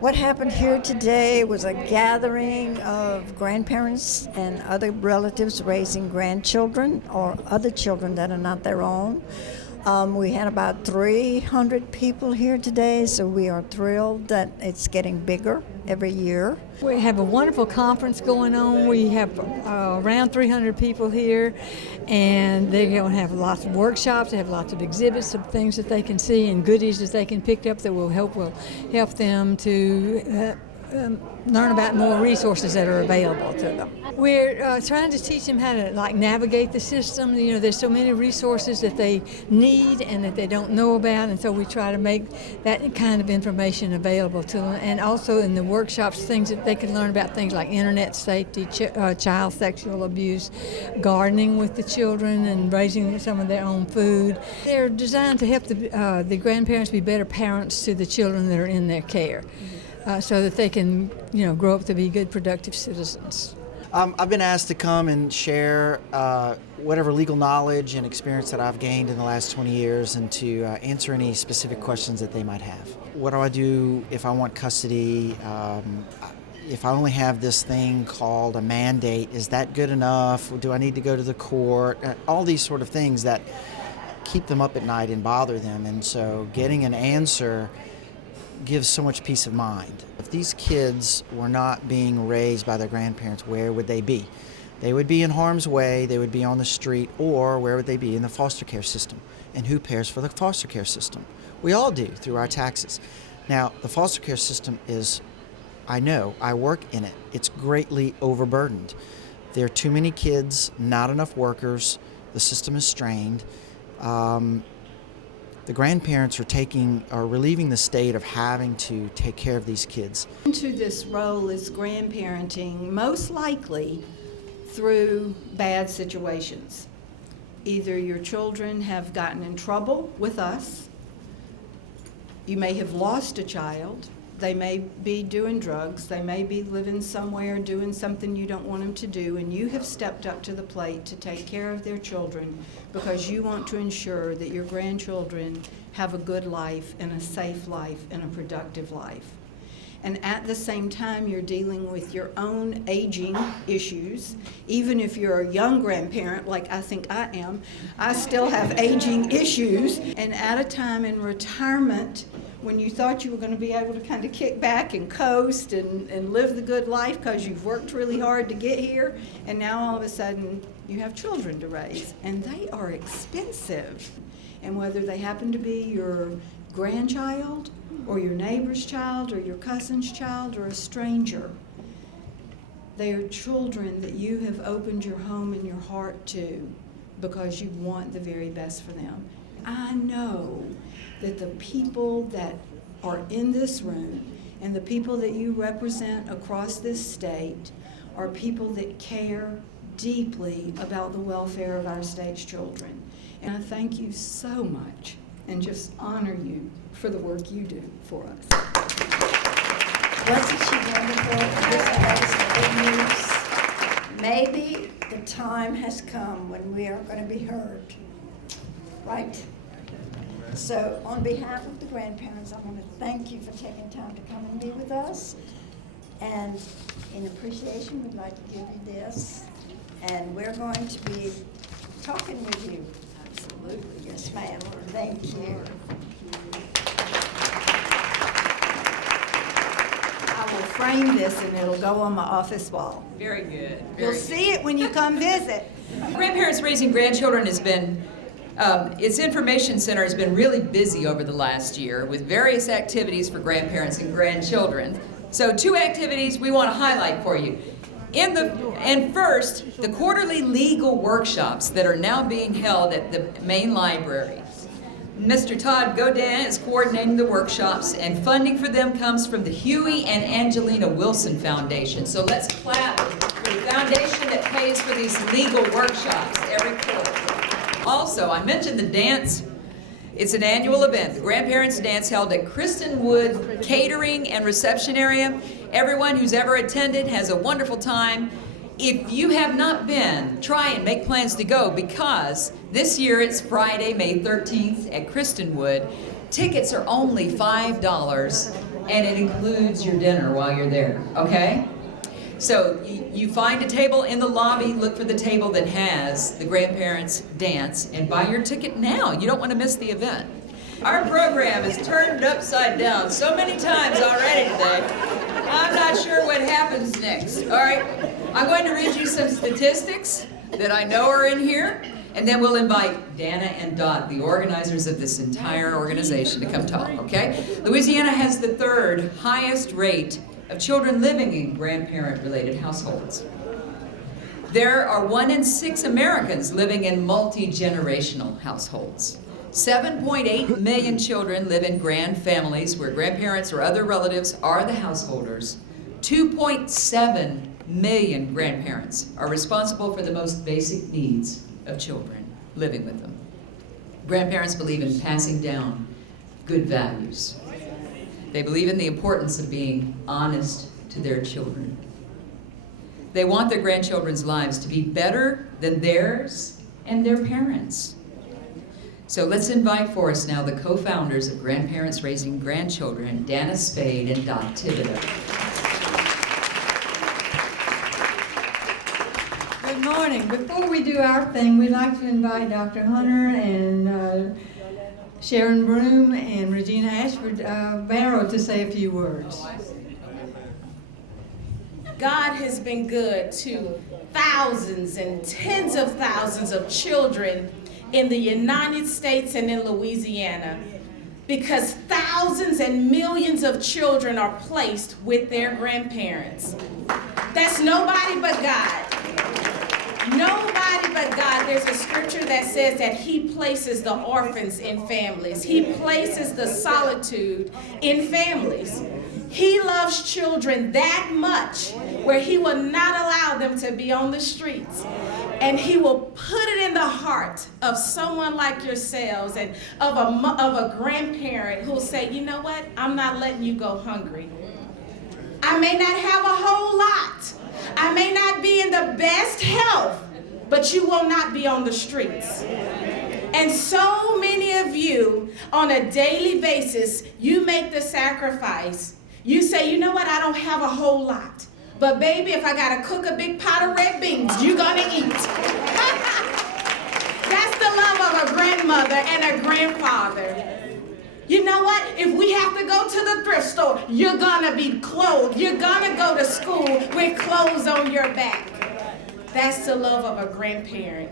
What happened here today was a gathering of grandparents and other relatives raising grandchildren or other children that are not their own. We had about 300 people here today, so we are thrilled that it's getting bigger every year. We have a wonderful conference going on. We have around 300 people here, and they're going to have lots of workshops. They have lots of exhibits of things that they can see and goodies that they can pick up that will help them to learn about more resources that are available to them. We're trying to teach them how to navigate the system. There's so many resources that they need and that they don't know about, and so we try to make that kind of information available to them. And also in the workshops, things that they can learn about, things like internet safety, child sexual abuse, gardening with the children, and raising some of their own food. They're designed to help the grandparents be better parents to the children that are in their care. So that they can, grow up to be good, productive citizens. I've been asked to come and share whatever legal knowledge and experience that I've gained in the last 20 years and to answer any specific questions that they might have. What do I do if I want custody? If I only have this thing called a mandate, is that good enough? Do I need to go to the court? All these sort of things that keep them up at night and bother them. And so getting an answer gives so much peace of mind. If these kids were not being raised by their grandparents, where would they be? They would be in harm's way, they would be on the street, or where would they be? In the foster care system. And who pays for the foster care system? We all do, through our taxes. Now, the foster care system is, I know, I work in it, it's greatly overburdened. There are too many kids, not enough workers, the system is strained. The grandparents are relieving the state of having to take care of these kids. Into this role as grandparenting, most likely through bad situations. Either your children have gotten in trouble with us, you may have lost a child, they may be doing drugs, they may be living somewhere doing something you don't want them to do, and you have stepped up to the plate to take care of their children because you want to ensure that your grandchildren have a good life and a safe life and a productive life. And at the same time, you're dealing with your own aging issues. Even if you're a young grandparent, like I think I am, I still have aging issues. And at a time in retirement, when you thought you were going to be able to kind of kick back and coast and live the good life because you've worked really hard to get here, and now all of a sudden you have children to raise, and they are expensive. And whether they happen to be your grandchild or your neighbor's child or your cousin's child or a stranger, they are children that you have opened your home and your heart to because you want the very best for them. I know that the people that are in this room and the people that you represent across this state are people that care deeply about the welfare of our state's children. And I thank you so much and just honor you for the work you do for us. Wasn't she wonderful? This is good news. Maybe the time has come when we are going to be heard, right? So on behalf of the grandparents, I want to thank you for taking time to come and be with us. And in appreciation, we'd like to give you this. And we're going to be talking with you. Absolutely. Yes, ma'am. Thank you. I will frame this and it'll go on my office wall. Very good. You'll see it when you come visit. Grandparents Raising Grandchildren has been, its information center has been really busy over the last year with various activities for grandparents and grandchildren. So 2 activities we want to highlight for you. And first, the quarterly legal workshops that are now being held at the main library. Mr. Todd Godin is coordinating the workshops, and funding for them comes from the Huey and Angelina Wilson Foundation. So let's clap for the foundation that pays for these legal workshops every quarter. Also, I mentioned the dance. It's an annual event, the Grandparents' Dance, held at Kristen Wood Catering and Reception Area. Everyone who's ever attended has a wonderful time. If you have not been, try and make plans to go, because this year it's Friday, May 13th at Kristen Wood. Tickets are only $5. and it includes your dinner while you're there, okay? So you find a table in the lobby, look for the table that has the grandparents dance, and buy your ticket now. You don't want to miss the event. Our program is turned upside down so many times already today. I'm not sure what happens next. All right, I'm going to read you some statistics that I know are in here, and then we'll invite Dana and Dot, the organizers of this entire organization, to come talk, okay? Louisiana has the 3rd highest rate of children living in grandparent-related households. There are 1 in 6 Americans living in multi-generational households. 7.8 million children live in grand families where grandparents or other relatives are the householders. 2.7 million grandparents are responsible for the most basic needs of children living with them. Grandparents believe in passing down good values. They believe in the importance of being honest to their children. They want their grandchildren's lives to be better than theirs and their parents. So let's invite for us now the co-founders of Grandparents Raising Grandchildren, Dana Spade and Dot Thibodeau. Good morning. Before we do our thing, we'd like to invite Dr. Hunter and Sharon Broom and Regina Ashford Barrow to say a few words. God has been good to thousands and tens of thousands of children in the United States and in Louisiana, because thousands and millions of children are placed with their grandparents. That's nobody but God. Nobody but God. There's a scripture that says that He places the orphans in families. He places the solitude in families. He loves children that much where He will not allow them to be on the streets. And He will put it in the heart of someone like yourselves and of a grandparent who'll say, you know what, I'm not letting you go hungry. I may not have a whole lot. I may not be in the best health, but you will not be on the streets. And so many of you, on a daily basis, you make the sacrifice. You say, you know what, I don't have a whole lot. But baby, if I gotta cook a big pot of red beans, you're gonna eat. That's the love of a grandmother and a grandfather. You know what? If we have to go to the thrift store, you're gonna be clothed. You're gonna go to school with clothes on your back. That's the love of a grandparent.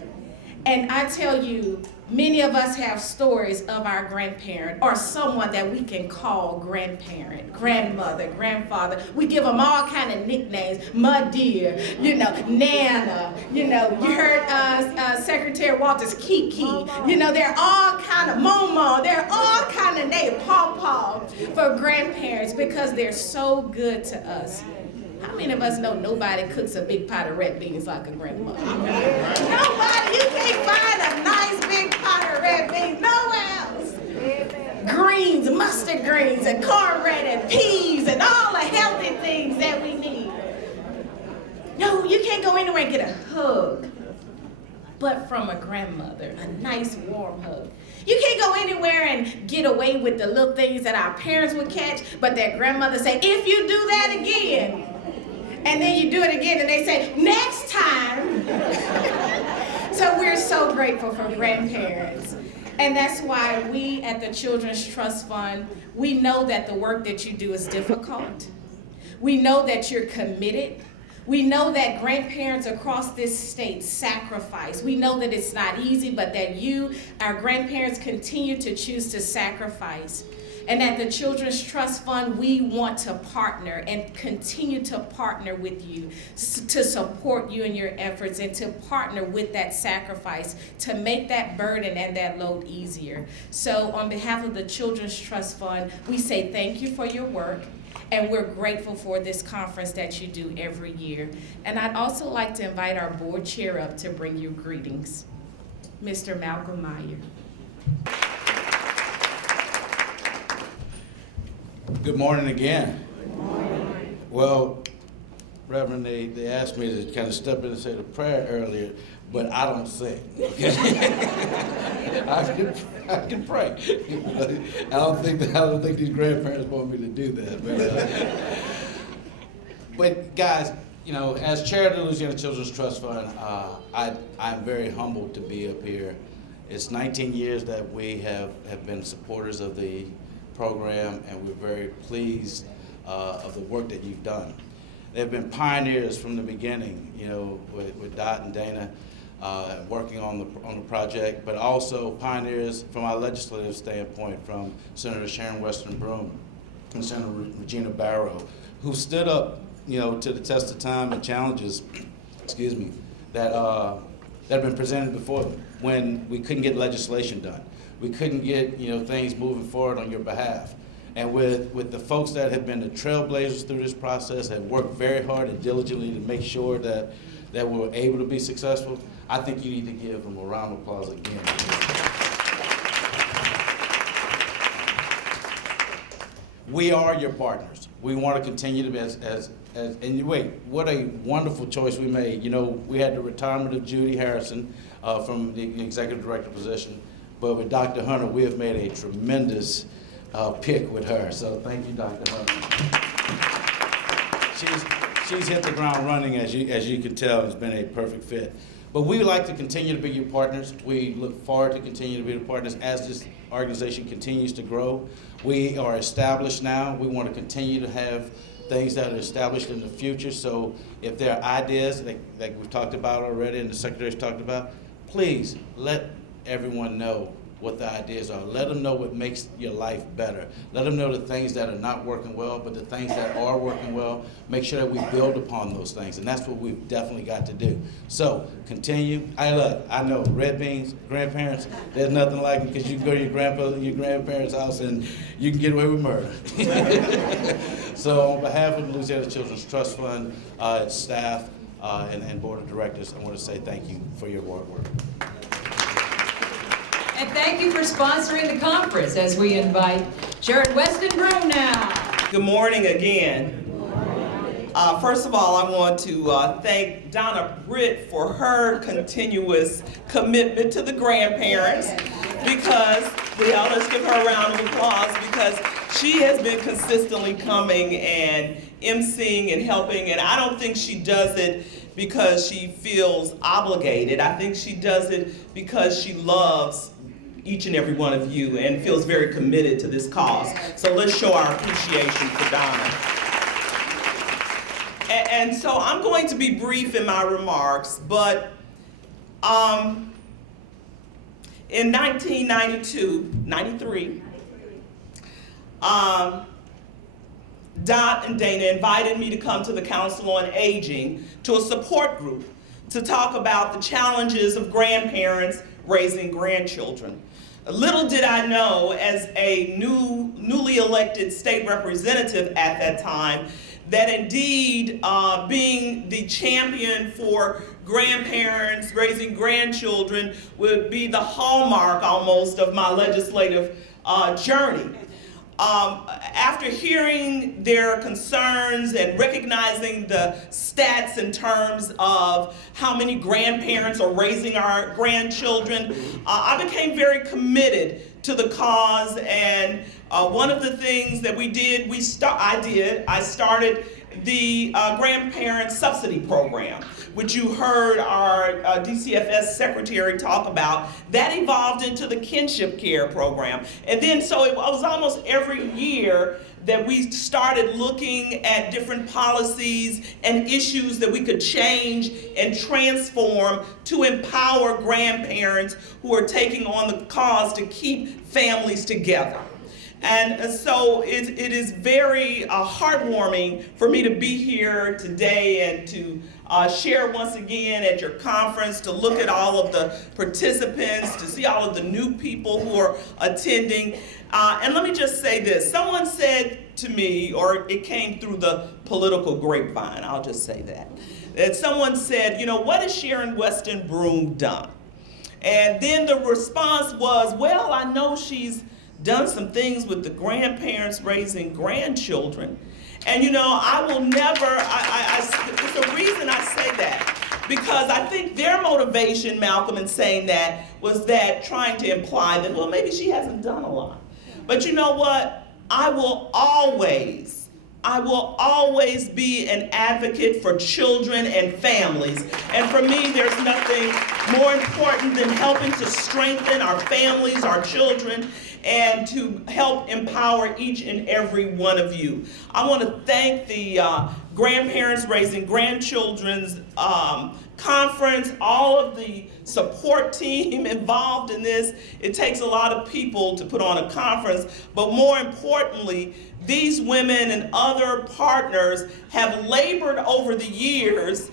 And I tell you, many of us have stories of our grandparent or someone that we can call grandparent, grandmother, grandfather. We give them all kind of nicknames. My dear, Nana, you heard Secretary Walters, Kiki. They're all kind of Mama. They're all kind of names, Paw for grandparents because they're so good to us. How many of us know nobody cooks a big pot of red beans like a grandmother? Nobody. You can't find a nice big pot of red beans nowhere else. Greens, mustard greens, and cornbread, and peas, and all the healthy things that we need. No, you can't go anywhere and get a hug, but from a grandmother, a nice warm hug. You can't go anywhere and get away with the little things that our parents would catch, but their grandmother say, if you do that again, and then you do it again, and they say, next time. So we're so grateful for grandparents. And that's why we at the Children's Trust Fund, we know that the work that you do is difficult. We know that you're committed. We know that grandparents across this state sacrifice. We know that it's not easy, but that you, our grandparents, continue to choose to sacrifice. And at the Children's Trust Fund, we want to partner and continue to partner with you to support you in your efforts and to partner with that sacrifice to make that burden and that load easier. So on behalf of the Children's Trust Fund, we say thank you for your work. And we're grateful for this conference that you do every year. And I'd also like to invite our board chair up to bring you greetings, Mr. Malcolm Meyer. Good morning again. Good morning. Well, Reverend, they asked me to kind of step in and say the prayer earlier, but I don't sing, okay? I can pray. I don't think these grandparents want me to do that. But guys, you know, as chair of the Louisiana Children's Trust Fund, I'm very humbled to be up here. It's 19 years that we have been supporters of the program, and we're very pleased of the work that you've done. They've been pioneers from the beginning, you know, with Dot and Dana working on the project, but also pioneers from our legislative standpoint, from Senator Sharon Weston Broome and Senator Regina Barrow, who stood up, you know, to the test of time and challenges, excuse me, that have been presented before them when we couldn't get legislation done. We couldn't get, you know, things moving forward on your behalf. And with the folks that have been the trailblazers through this process, have worked very hard and diligently to make sure that we're able to be successful, I think you need to give them a round of applause again. We are your partners. We want to continue to be and wait, what a wonderful choice we made. You know, we had the retirement of Judy Harrison from the executive director position, but with Dr. Hunter, we have made a tremendous pick with her. So thank you, Dr. Hunter. She's hit the ground running, as you can tell. It's been a perfect fit. But we would like to continue to be your partners. We look forward to continue to be the partners as this organization continues to grow. We are established now. We want to continue to have things that are established in the future. So if there are ideas like we've talked about already and the secretary's talked about, please let everyone know what the ideas are. Let them know what makes your life better. Let them know the things that are not working well, but the things that are working well, make sure that we build upon those things. And that's what we've definitely got to do. So continue. I know red beans, grandparents, there's nothing like them, because you can go to your grandparents' house and you can get away with murder. So on behalf of the Louisiana Children's Trust Fund, its staff, and board of directors, I want to say thank you for your hard work. And thank you for sponsoring the conference as we invite Sharon Weston Broome now. Good morning again. First of all, I want to thank Donna Britt for her continuous commitment to the grandparents, because, let's give her a round of applause, because she has been consistently coming and emceeing and helping, and I don't think she does it because she feels obligated. I think she does it because she loves each and every one of you and feels very committed to this cause. So let's show our appreciation for Donna. And so I'm going to be brief in my remarks, but in 1993, Dot and Dana invited me to come to the Council on Aging to a support group to talk about the challenges of grandparents raising grandchildren. Little did I know, as a newly elected state representative at that time, that indeed being the champion for grandparents raising grandchildren would be the hallmark almost of my legislative journey. After hearing their concerns and recognizing the stats in terms of how many grandparents are raising our grandchildren, I became very committed to the cause, and one of the things that we did, I started the grandparent subsidy program, which you heard our DCFS secretary talk about. That evolved into the kinship care program. And then so it was almost every year that we started looking at different policies and issues that we could change and transform to empower grandparents who are taking on the cause to keep families together. And so it is very heartwarming for me to be here today and to share once again at your conference, to look at all of the participants, to see all of the new people who are attending. And let me just say this. Someone said to me, or it came through the political grapevine, I'll just say that someone said, you know, what has Sharon Weston Broome done? And then the response was, well, I know she's done some things with the grandparents raising grandchildren. And you know, I will never, it's the reason I say that, Because I think their motivation, Malcolm, in saying that was that trying to imply that, well, maybe she hasn't done a lot. But you know what? I will always be an advocate for children and families. And for me, there's nothing more important than helping to strengthen our families, our children, and to help empower each and every one of you. I want to thank the Grandparents Raising Grandchildren's conference, all of the support team involved in this. It takes a lot of people to put on a conference, but more importantly, these women and other partners have labored over the years,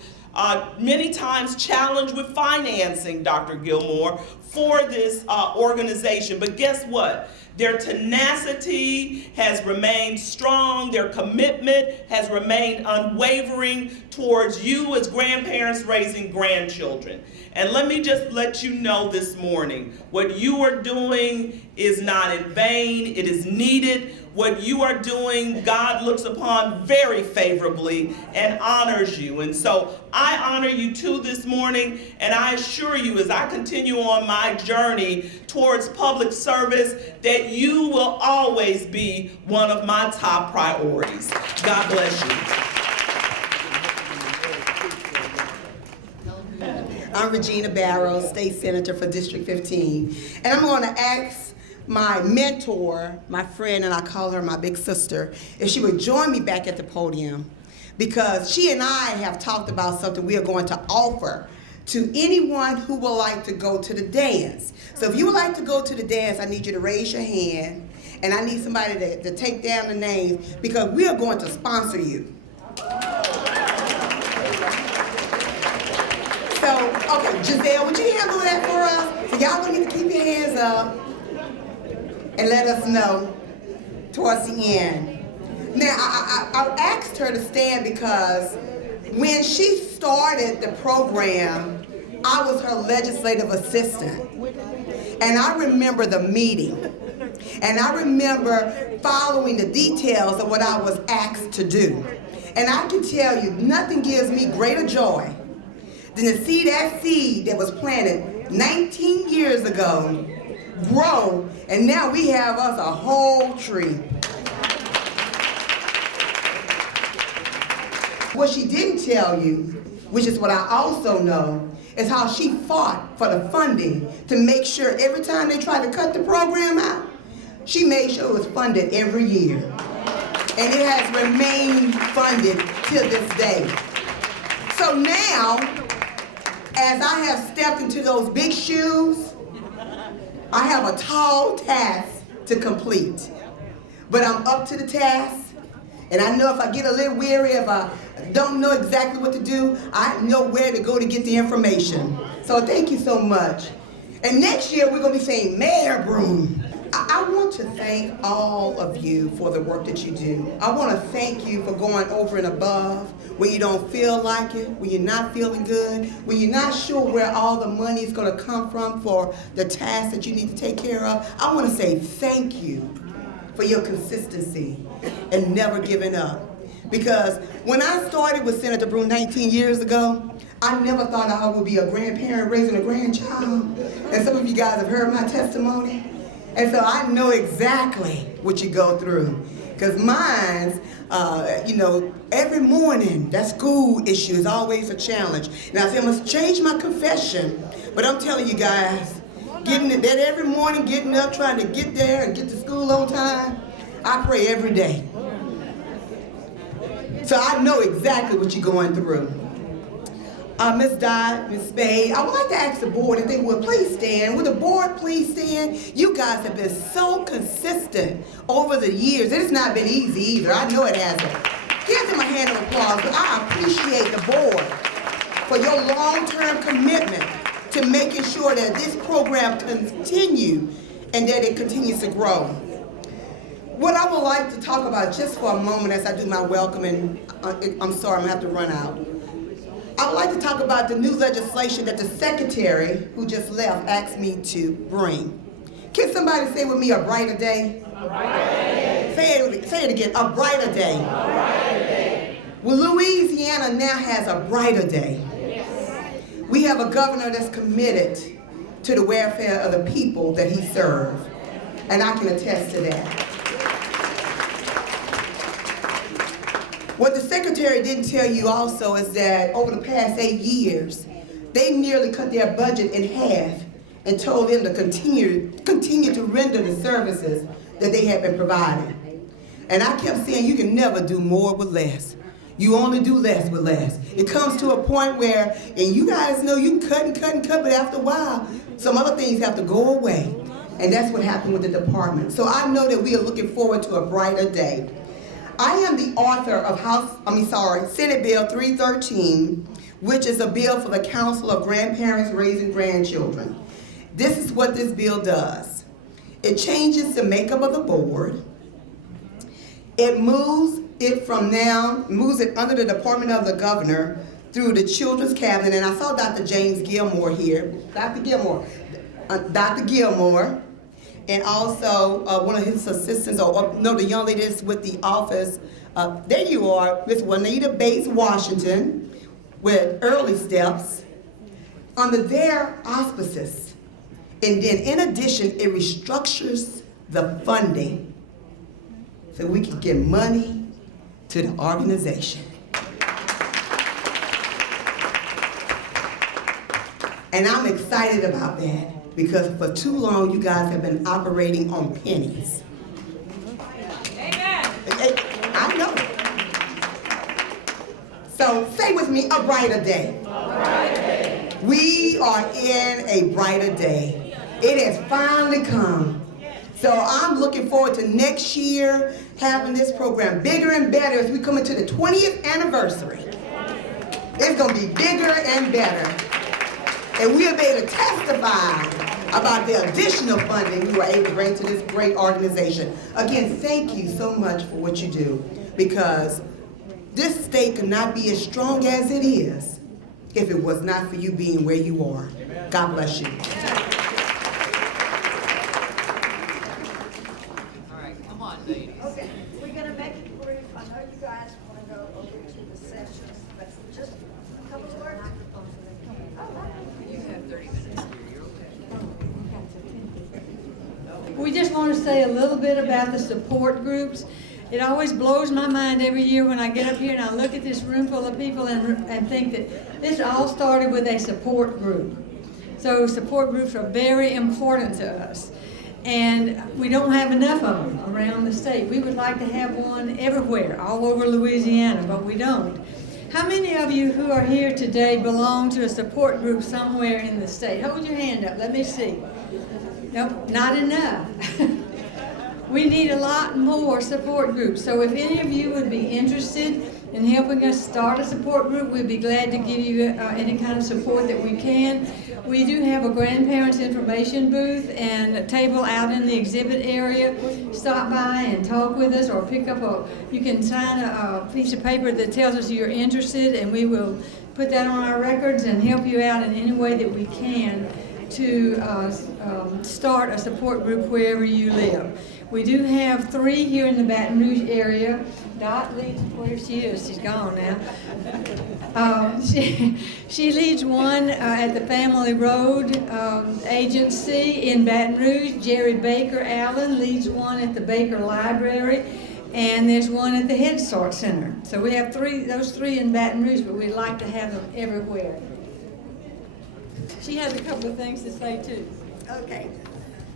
many times challenged with financing, Dr. Gilmore, for this organization. But guess what? Their tenacity has remained strong. Their commitment has remained unwavering towards you as grandparents raising grandchildren. And let me just let you know this morning, what you are doing is not in vain. It is needed. What you are doing, God looks upon very favorably and honors you. And so I honor you too this morning, and I assure you as I continue on my journey towards public service that you will always be one of my top priorities. God bless you. I'm Regina Barrows, State Senator for District 15, and I'm going to ask my mentor, my friend, and I call her my big sister, if she would join me back at the podium, because she and I have talked about something we are going to offer to anyone who would like to go to the dance. So if you would like to go to the dance, I need you to raise your hand, and I need somebody to take down the names, because we are going to sponsor you. So, okay, Giselle, would you handle that for us? So y'all gonna need to keep your hands up and let us know towards the end. Now, I asked her to stand because when she started the program, I was her legislative assistant. And I remember the meeting. And I remember following the details of what I was asked to do. And I can tell you, nothing gives me greater joy than to see that seed that was planted 19 years ago grow, and now we have us a whole tree. What she didn't tell you, which is what I also know, is how she fought for the funding to make sure every time they tried to cut the program out, she made sure it was funded every year. And it has remained funded till this day. So now, as I have stepped into those big shoes, I have a tall task to complete. But I'm up to the task, and I know if I get a little weary, if I don't know exactly what to do, I know where to go to get the information. So thank you so much. And next year, we're going to be saying Mayor Broome. I want to thank all of you for the work that you do. I want to thank you for going over and above when you don't feel like it, when you're not feeling good, when you're not sure where all the money is going to come from for the tasks that you need to take care of. I want to say thank you for your consistency and never giving up. Because when I started with Senator Broome 19 years ago, I never thought I would be a grandparent raising a grandchild. And some of you guys have heard my testimony. And so I know exactly what you go through. Because mine's, every morning, that school issue is always a challenge. Now, I say I must change my confession, but I'm telling you guys, getting that every morning, getting up, trying to get there and get to school on time, I pray every day. So I know exactly what you're going through. Ms. Dodd, Ms. Spade, I would like to ask the board if they would please stand. Would the board please stand? You guys have been so consistent over the years. It has not been easy either. I know it hasn't. Give them a hand of applause. But I appreciate the board for your long-term commitment to making sure that this program continues and that it continues to grow. What I would like to talk about just for a moment as I do my welcome, and I'm sorry, I'm gonna have to run out. I would like to talk about the new legislation that the secretary who just left asked me to bring. Can somebody say with me, a brighter day? A brighter day. Say it again, a brighter day. A brighter day. Well, Louisiana now has a brighter day. Yes. We have a governor that's committed to the welfare of the people that he serves, and I can attest to that. What the secretary didn't tell you also is that over the past 8 years, they nearly cut their budget in half and told them to continue to render the services that they have been providing. And I kept saying you can never do more with less. You only do less with less. It comes to a point where, and you guys know you can cut and cut and cut, but after a while, some other things have to go away. And that's what happened with the department. So I know that we are looking forward to a brighter day. I am the author of Senate Bill 313, which is a bill for the Council of Grandparents Raising Grandchildren. This is what this bill does. It changes the makeup of the board. It moves it under the Department of the Governor through the Children's Cabinet, and I saw Dr. James Gilmore here. Dr. Gilmore, and also one of his assistants, the young lady that's with the office. There you are, Miss Juanita Bates Washington, with Early Steps, under their auspices. And then in addition, it restructures the funding so we can get money to the organization. And I'm excited about that because for too long you guys have been operating on pennies. Amen. I know. So say with me, a brighter day. We are in a brighter day. It has finally come. So I'm looking forward to next year having this program bigger and better as we come into the 20th anniversary. It's going to be bigger and better. And we'll be able to testify about the additional funding we were able to bring to this great organization. Again, thank you so much for what you do, because this state could not be as strong as it is if it was not for you being where you are. God bless you. Okay, we're gonna make it brief. I know you guys wanna go over to the sessions, but just a couple of words. You have 30 minutes. We just want to say a little bit about the support groups. It always blows my mind every year when I get up here and I look at this room full of people and think that this all started with a support group. So support groups are very important to us. And we don't have enough of them around the state. We would like to have one everywhere, all over Louisiana, but we don't. How many of you who are here today belong to a support group somewhere in the state? Hold your hand up, let me see. Nope, not enough. We need a lot more support groups. So if any of you would be interested in helping us start a support group, we'd be glad to give you any kind of support that we can. We do have a grandparents information booth and a table out in the exhibit area. Stop by and talk with us, or pick up you can sign a piece of paper that tells us you're interested, and we will put that on our records and help you out in any way that we can to start a support group wherever you live. We do have 3 here in the Baton Rouge area. Dot leads, where she is, she's gone now. She leads one at the Family Road Agency in Baton Rouge. Jerry Baker Allen leads one at the Baker Library. And there's one at the Head Start Center. So we have those three in Baton Rouge, but we'd like to have them everywhere. She has a couple of things to say too. Okay.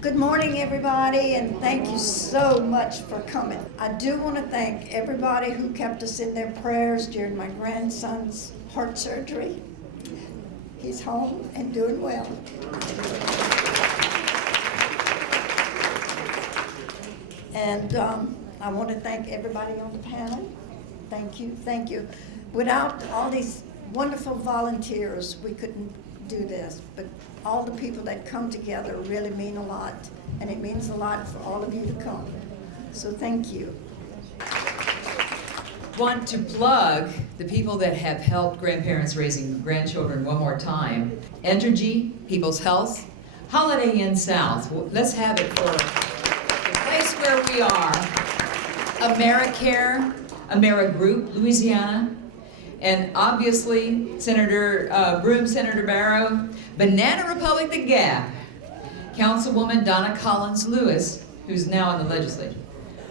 Good morning, everybody, and thank you so much for coming. I do want to thank everybody who kept us in their prayers during my grandson's heart surgery. He's home and doing well. And I want to thank everybody on the panel. Thank you, thank you. Without all these wonderful volunteers, we couldn't do this, but all the people that come together really mean a lot, and it means a lot for all of you to come. So thank you. Want to plug the people that have helped grandparents raising grandchildren one more time. Entergy, People's Health, Holiday Inn South. Let's have it for the place where we are. AmeriCare, AmeriGroup, Louisiana, and obviously Senator Broome, Senator Barrow, Banana Republic, the Gap, Councilwoman Donna Collins Lewis, who's now in the legislature,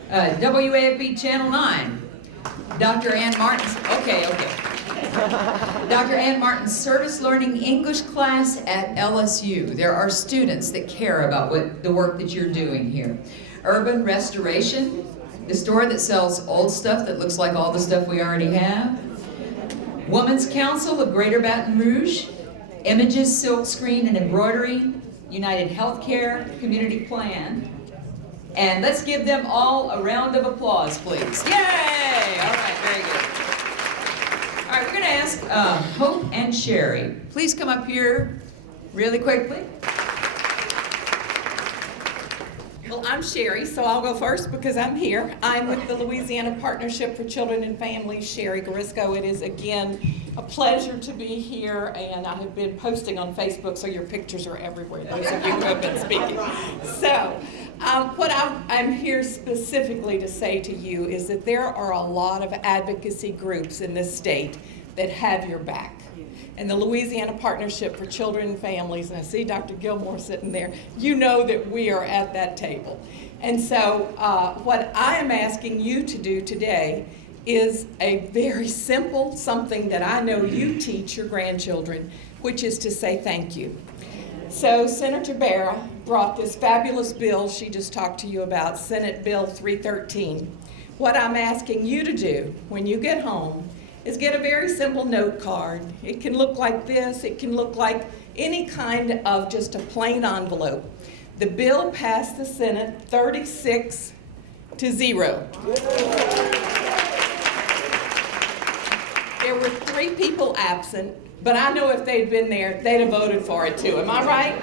WAFB Channel 9, Dr. Ann Martin's, Dr. Ann Martin's Service Learning English class at LSU. There are students that care about the work that you're doing here. Urban Restoration, the store that sells old stuff that looks like all the stuff we already have. Women's Council of Greater Baton Rouge, Images, Silkscreen and Embroidery, United Healthcare Community Plan. And let's give them all a round of applause, please. Yay! All right, very good. All right, we're going to ask Hope and Sherry. Please come up here really quickly. Well, I'm Sherry, so I'll go first because I'm here. I'm with the Louisiana Partnership for Children and Families, Sherry Garisco. It is, again, a pleasure to be here, and I have been posting on Facebook, so your pictures are everywhere, those of you who have been speaking. So, what I'm here specifically to say to you is that there are a lot of advocacy groups in this state that have your back. And the Louisiana Partnership for Children and Families, and I see Dr. Gilmore sitting there, you know that we are at that table. And so what I am asking you to do today is a very simple something that I know you teach your grandchildren, which is to say thank you. So Senator Barrow brought this fabulous bill she just talked to you about, Senate Bill 313. What I'm asking you to do when you get home is get a very simple note card. It can look like this, it can look like any kind of just a plain envelope. The bill passed the Senate 36-0. There were 3 people absent, but I know if they'd been there, they'd have voted for it too. Am I right?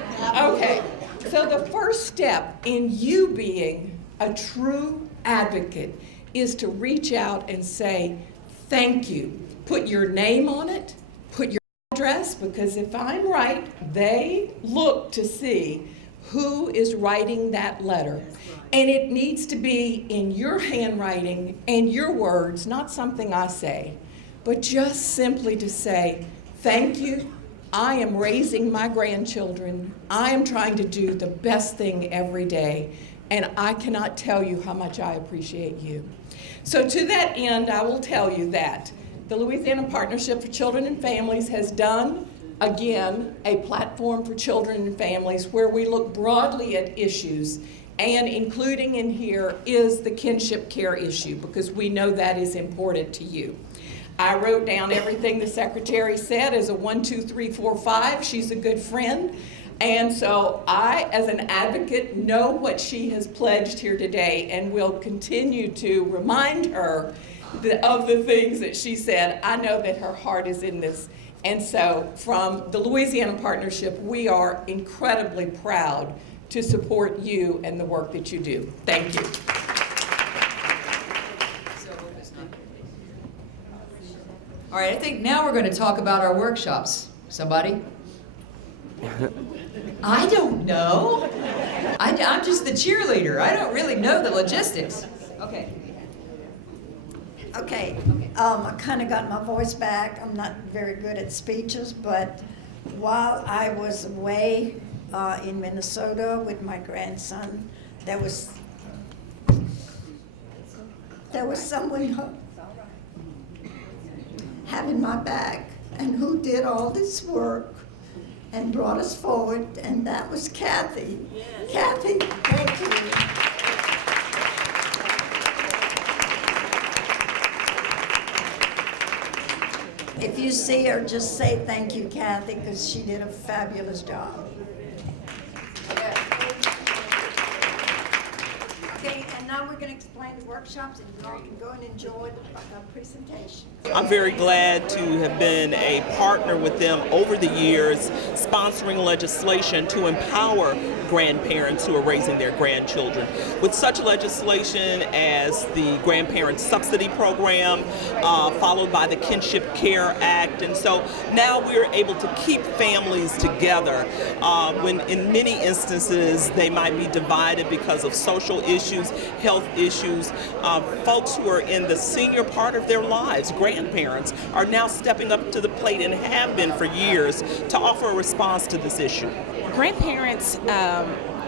Okay. So the first step in you being a true advocate is to reach out and say, thank you. Put your name on it, put your address, because if I'm right, they look to see who is writing that letter. And it needs to be in your handwriting and your words, not something I say, but just simply to say, thank you. I am raising my grandchildren. I am trying to do the best thing every day, and I cannot tell you how much I appreciate you. So to that end, I will tell you that the Louisiana Partnership for Children and Families has done, again, a platform for children and families where we look broadly at issues, and including in here is the kinship care issue, because we know that is important to you. I wrote down everything the secretary said as a 1, 2, 3, 4, 5. She's a good friend. And so I, as an advocate, know what she has pledged here today and will continue to remind her of the things that she said. I know that her heart is in this. And so from the Louisiana Partnership, we are incredibly proud to support you and the work that you do. Thank you. All right, I think now we're going to talk about our workshops. Somebody? I don't know. I'm just the cheerleader. I don't really know the logistics. Okay. Okay, I kind of got my voice back. I'm not very good at speeches, but while I was away in Minnesota with my grandson, there was someone having my back and who did all this work and brought us forward, and that was Kathy. Yes. Kathy, thank you. If you see her, just say thank you, Kathy, because she did a fabulous job. Okay, and now we're going to explain the workshops, and you all can go and enjoy the presentation. I'm very glad to have been a partner with them over the years, sponsoring legislation to empower grandparents who are raising their grandchildren. With such legislation as the Grandparent Subsidy Program, followed by the Kinship Care Act, and so now we're able to keep families together when in many instances they might be divided because of social issues, health issues. Folks who are in the senior part of their lives, grandparents, are now stepping up to the plate and have been for years to offer a response to this issue. Grandparents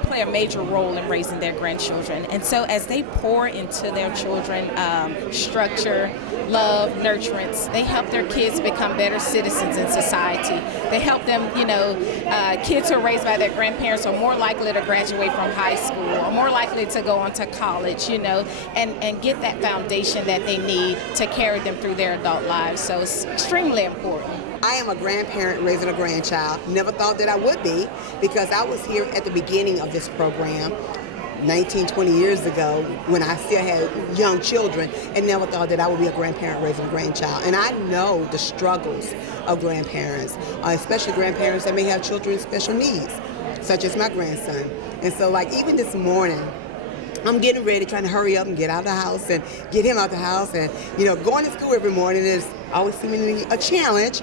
play a major role in raising their grandchildren, and so as they pour into their children structure, love, nurturance, they help their kids become better citizens in society. They help them, kids who are raised by their grandparents are more likely to graduate from high school, or more likely to go on to college, and get that foundation that they need to carry them through their adult lives. So it's extremely important. I am a grandparent raising a grandchild. Never thought that I would be, because I was here at the beginning of this program 19, 20 years ago when I still had young children, and never thought that I would be a grandparent raising a grandchild. And I know the struggles of grandparents, especially grandparents that may have children with special needs, such as my grandson. And so even this morning, I'm getting ready, trying to hurry up and get out of the house and get him out the house. And, going to school every morning is always seemingly a challenge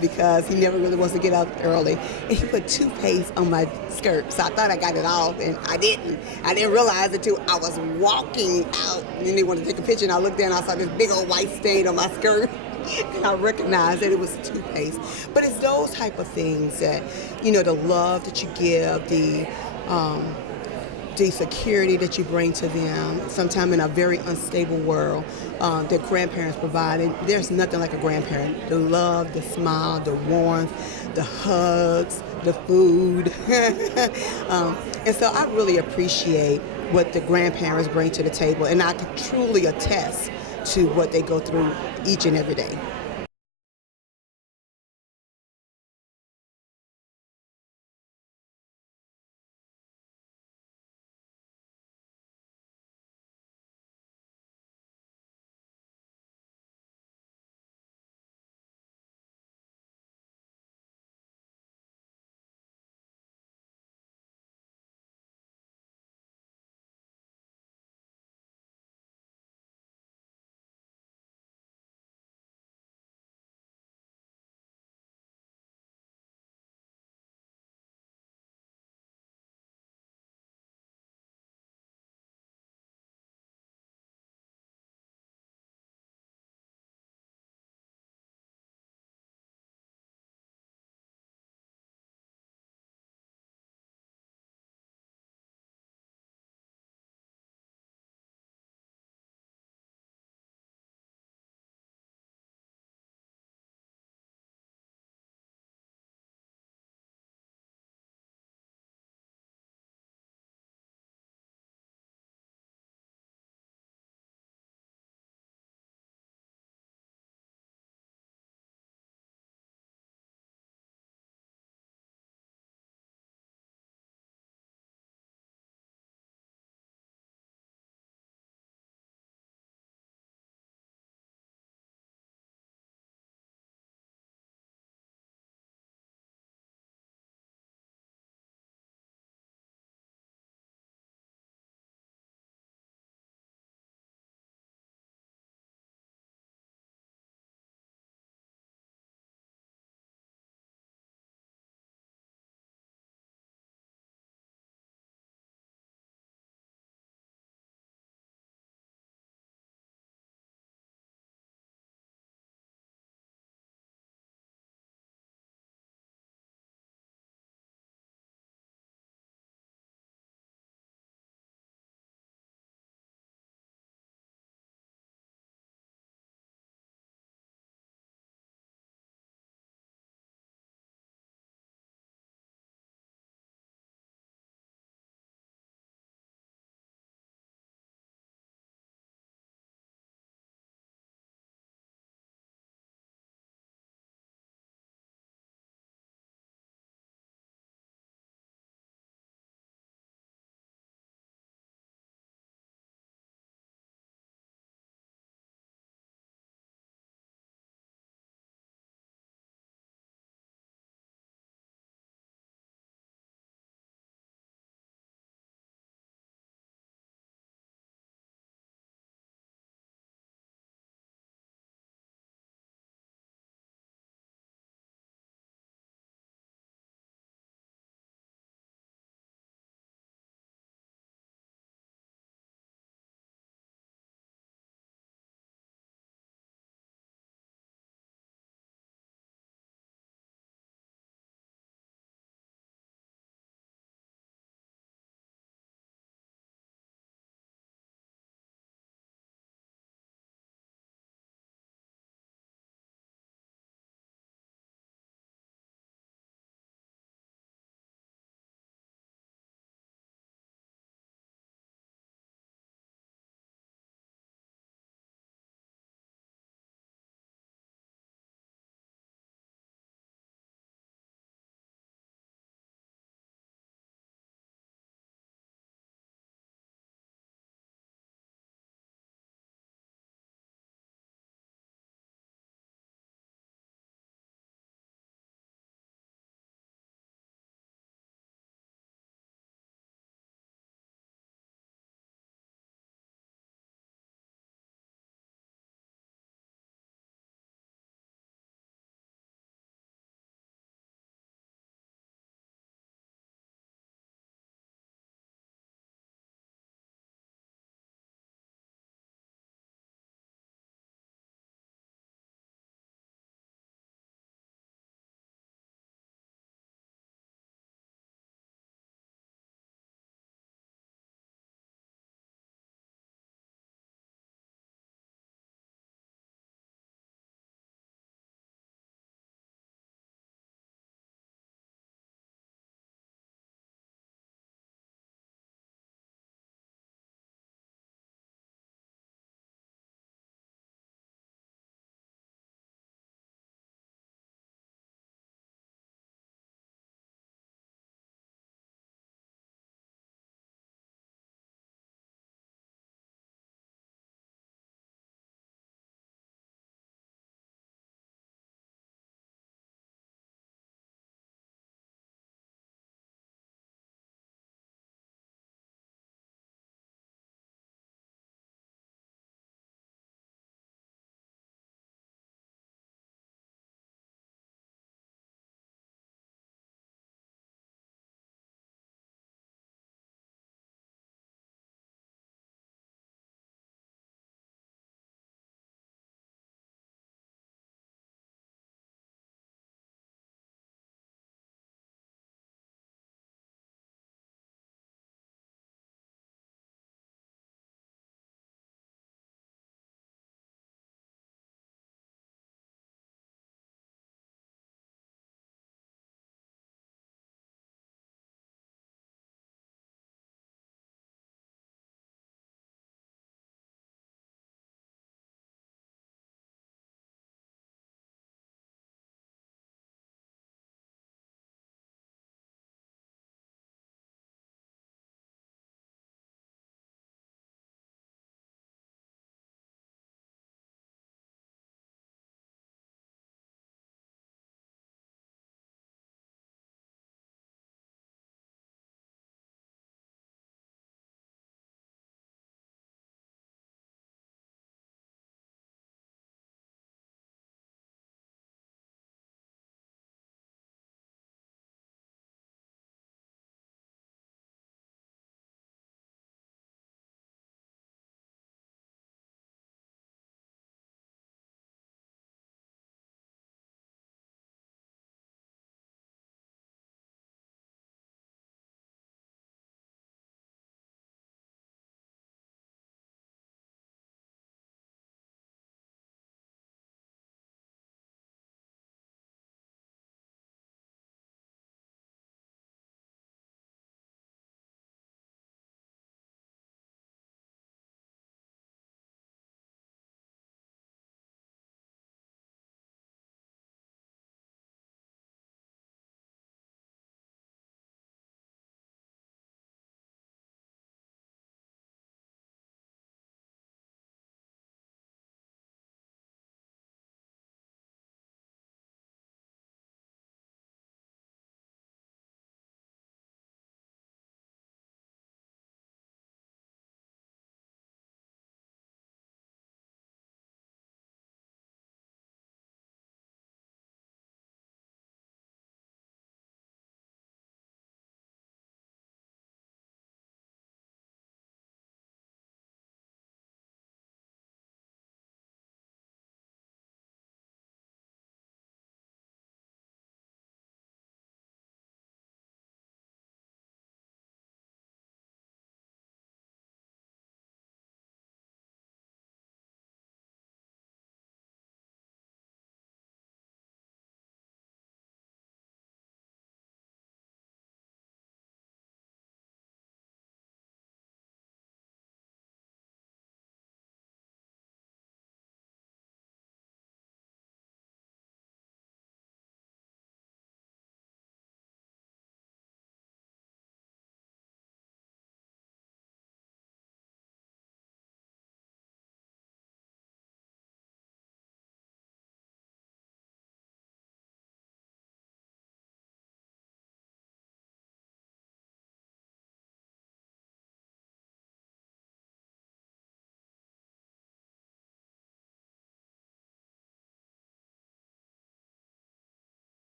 because he never really wants to get up early. And he put toothpaste on my skirt, so I thought I got it off, and I didn't. I didn't realize it till I was walking out, and they wanted to take a picture, and I looked down and I saw this big old white stain on my skirt. And I recognized that it was toothpaste. But it's those type of things that, the love that you give, the security that you bring to them, sometimes in a very unstable world, that grandparents provide. And there's nothing like a grandparent. The love, the smile, the warmth, the hugs, the food. And so I really appreciate what the grandparents bring to the table, and I can truly attest to what they go through each and every day.